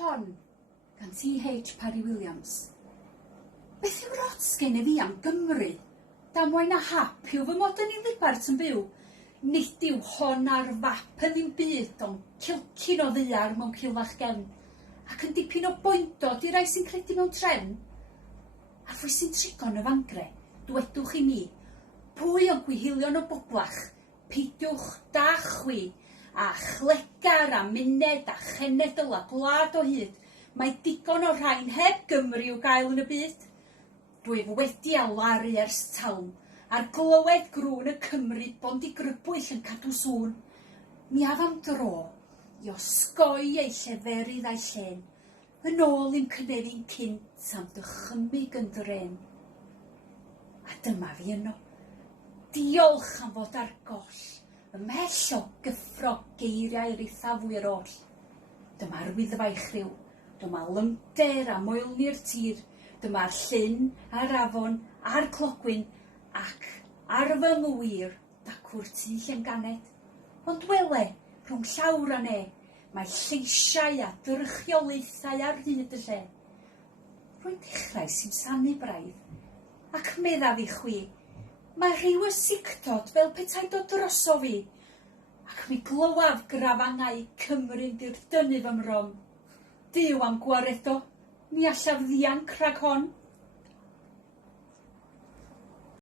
hon, gan T.H. Parry Williams. Beth yw'r ots gen i fi am Gymru? Damwain a hap yw fy mod yn ei libart yn byw. Nid yw hon ar fap yn ddim byd, ond cilcyn o ddiar mewn cilfach gefn, ac yn dipyn o boindod i rai sy'n credu mewn tren. Ar phwy sy'n trigon y fangre, dwedwch i mi, pwy o'n gwihilion o boblach, peidiwch da chwi, a chlegar a muned a chenedl a gwlad o hyd, mae digon o rhain heb Gymru i'w gael yn y byd. Rwyf wedi alaru ers talwm, a'r glywed grŵn y Cymru bond i grybwyll yn cadw sŵn. Mi af am dro, i osgoi ei lleferydd a'i llen, yn ôl i'n cynefin cynt am dychymig yn dren. A dyma fi yno, diolch am fod ar goll, ymhell o gyffro geiriau'r eithafwyr oll. Dyma'r wyddfa uchryw, dyma lymder a moelni'r tir, dyma'r llyn, a'r afon, a'r clogwyn, ac ar fy ngwyr dacw'r tu Llanganed. Ond wele, rhwng llawr a ne, mae lleisiau a dyrchiolaethau ar hyd y lle. Rwy'n dechrau sy'n sanu braidd, ac meddaf i chwi, mae rhyw y sictod fel petai dod droso fi, ac mi glywaf grafangau Cymru'n dyrdynu fy mrom. Duw am gwaredo, mi allaf ddianc rhag hon.